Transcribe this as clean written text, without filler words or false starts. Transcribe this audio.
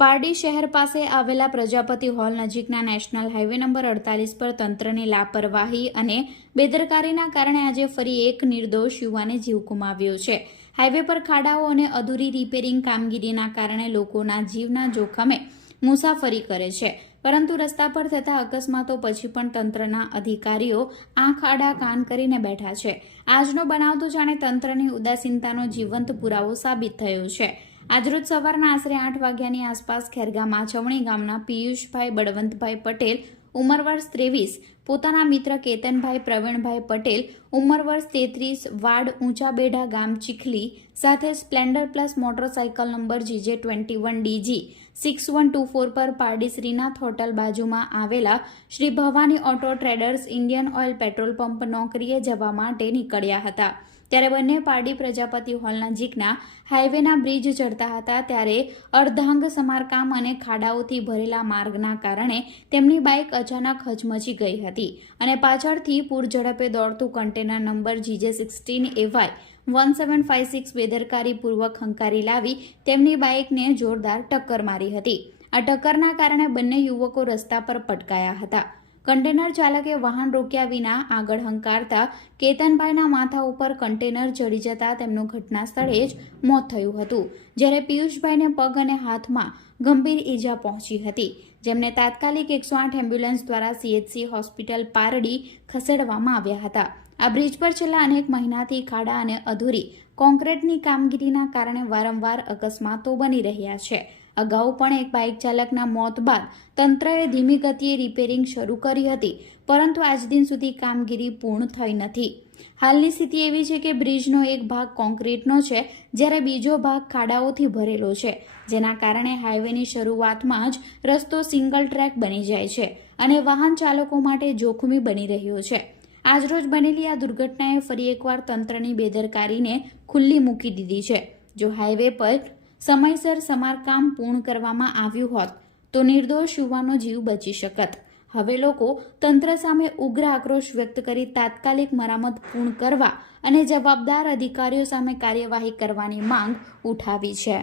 પારડી શહેર પાસે આવેલા પ્રજાપતિ હોલ નજીકના નેશનલ હાઈવે નંબર 48 પર તંત્રની લાપરવાહી અને બેદરકારીના કારણે આજે ફરી એક નિર્દોષ યુવાને જીવ ગુમાવ્યો છે. હાઈવે પર ખાડાઓ અને અધૂરી રિપેરિંગ કામગીરીના કારણે લોકોના જીવના જોખમે મુસાફરી કરે છે, પરંતુ રસ્તા પર થતા અકસ્માતો પછી પણ તંત્રના અધિકારીઓ આંખ આડા કાન કરીને બેઠા છે. આજનો બનાવ તો જાણે તંત્રની ઉદાસીનતાનો જીવંત પુરાવો સાબિત થયો છે. આજરોજ સવારના આશરે 8 વાગ્યાની આસપાસ ખેરગામ આછવણી ગામના પિયુષભાઈ બળવંતભાઈ પટેલ ઉંમર વર્ષ 23 પોતાના મિત્ર કેતનભાઈ પ્રવીણભાઈ પટેલ ઉંમર વર્ષ 33 વાડ ઊંચા બેઢા ગામ ચીખલી સાથે Splendor plus motorcycle number GJ21DG 6124 પર પારડી શ્રીનાથ હોટલ બાજુમાં આવેલા Shri Bhavani auto traders Indian Oil petrol pump નોકરીએ જવા માટે નીકળ્યા હતા. ત્યારે બંને પારડી પ્રજાપતિ હોલ નજીકના હાઈવેના બ્રિજ ચડતા હતા ત્યારે અર્ધાંગ સમારકામ અને ખાડાઓથી ભરેલા માર્ગના કારણે તેમની બાઇક અચાનક હચમચી ગઈ હતી અને પાછળથી પૂર ઝડપે દોડતું કન્ટેનર નંબર GJ16AY 1756 બેદરકારીપૂર્વક હંકારી લાવી તેમની બાઇકને જોરદાર ટક્કર મારી હતી. આ ટક્કરના કારણે બંને યુવકો રસ્તા પર પટકાયા હતા. કન્ટેનર ચાલકે વાહન રોક્યા વિના આગળ હંકારતા કેતનભાઈના માથા ઉપર કન્ટેનર ચડી જતા તેમનું ઘટના સ્થળે જ મોત થયું હતું, જ્યારે પિયુષભાઈને પગ અને હાથમાં ગંભીર ઈજા પહોંચી હતી, જેમને તાત્કાલિક 108 એમ્બ્યુલન્સ દ્વારા CHC હોસ્પિટલ પારડી ખસેડવામાં આવ્યા હતા. આ બ્રિજ પર છેલ્લા અનેક મહિનાથી ખાડા અને અધૂરી કોન્ક્રીટની કામગીરીના કારણે વારંવાર અકસ્માતો બની રહ્યા છે. અગાઉ પણ એક બાઇક ચાલકના મોત બાદ તંત્રએ ધીમી ગતિએ રિપેરિંગ શરૂ કરી હતી, પરંતુ આજ દિન સુધી કામગીરી પૂર્ણ થઈ નથી. હાલની સ્થિતિ એવી છે કે બ્રિજનો એક ભાગ કોન્ક્રીટનો છે, જ્યારે બીજો ભાગ ખાડાઓથી ભરેલો છે, જેના કારણે હાઈવેની શરૂઆતમાં જ રસ્તો સિંગલ ટ્રેક બની જાય છે અને વાહન ચાલકો માટે જોખમી બની રહ્યો છે. આજરોજ બનેલી આ દુર્ઘટનાએ ફરી એકવાર તંત્રની બેદરકારીને ખુલ્લી મૂકી દીધી છે. જો હાઈવે પર સમયસર સમારકામ પૂર્ણ કરવામાં આવ્યું હોત તો નિર્દોષ યુવાનો જીવ બચી શકત. હવે લોકો તંત્ર સામે ઉગ્ર આક્રોશ વ્યક્ત કરી તાત્કાલિક મરામત પૂર્ણ કરવા અને જવાબદાર અધિકારીઓ સામે કાર્યવાહી કરવાની માંગ ઉઠાવી છે.